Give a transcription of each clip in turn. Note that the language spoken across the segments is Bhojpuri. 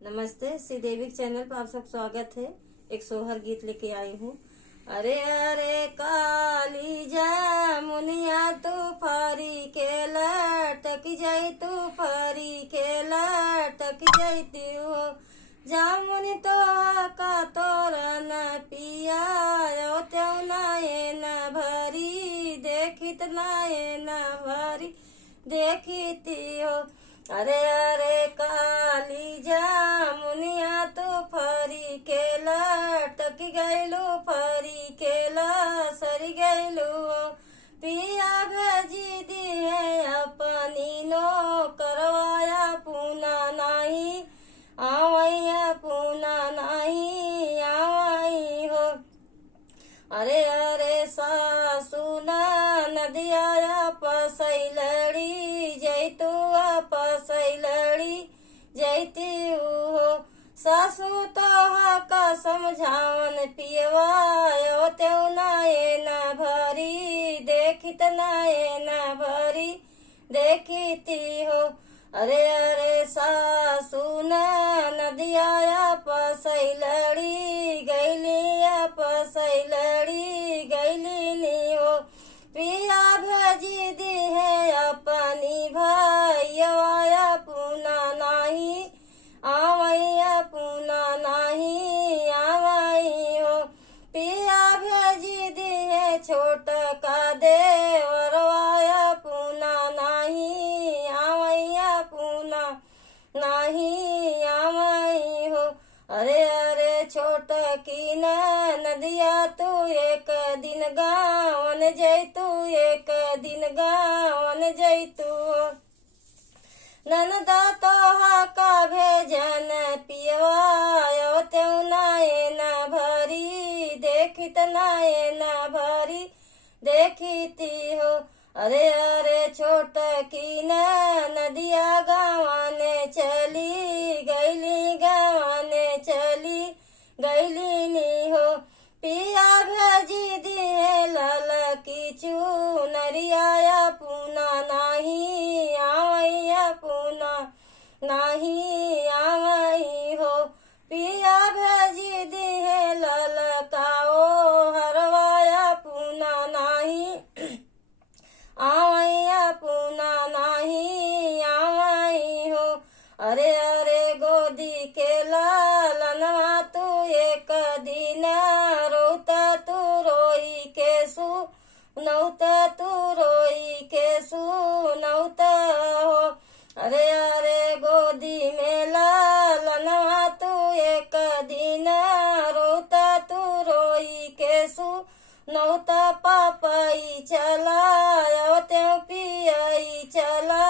नमस्ते, श्री देवी चैनल पर आप सब स्वागत है। एक सोहर गीत लेके आई हूँ। अरे अरे काली जामुनिया तू फरी के लटक जाई, तू फरी के लटक जाती हो। जामुनी तो का तोरा न पिया त्यों नाये न भरी, देखित नाये न भरी देखती हो। अरे अरे काली जामुनिया तो फरी के लटक गैलू, फरी के सरी गैलू। पिया भेजी दिए अपनी नो करवाया पूना नहीं, आवैया पूना नहीं आवई हो। अरे अरे सासू नदिया पसैलड़ी जैतू पसैलड़ी जैती हो। सासू तो का समझावन पियवायो त्यों नाये न भरी, देखित नाये न भरी देखती हो। अरे अरे सासू नदिया पसैलड़ी गैलिया पसैलड़ी गैली नी हो। पिया भजी दी है अपनी भैया पूना नहीं, आवैया पूना नहीं आवई हो। पिया भजी दी है छोट का देवरवाया पूना नहीं, आवैया पूना नहीं आवई हो। अरे अरे छोट की नदिया तू एक दिन गावन जैतू, एक दिन गावन जैतू। ननदा तो का भेजन पियवायो त्यों नाये न भरी, देखित नाये न भरी देखती हो। अरे अरे छोट की नदिया गावाने चली गैली, गावाने चली गैली नी हो। पिया भजी दिए लाल की चूनरिया पूना नहीं, आवैया पूना नहीं आवई हो। पिया भजी दिए लाल काओ हरवाया पूना नहीं, आवैया पूना नहीं आवई हो। अरे अरे गोदी के लालनवा तू एक दिन रोता तू रोई के सु नौता, तू रोई के सु नौता हो। अरे अरे गोदी में लालनवा तू एक दिन रोता, तू रोई के सु नौता। पापाई चला त्यों पियाई चला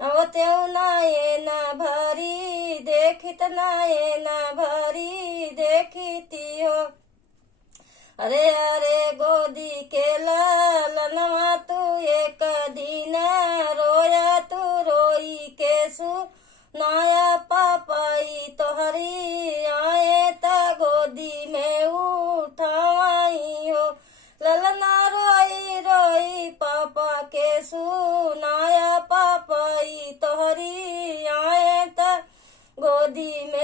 त्यों नाये न भरी, देखित नाये न भरी देखती हो। अरे अरे गोदी के लालनवा तू एक दिन रोया, तू रोई के सु नाया। पापाई तोहरी आए ता गोदी में उठावाई हो। ललना रोई रोई पापा के सुनाया, पापाई तोहरी आए ता गोदी में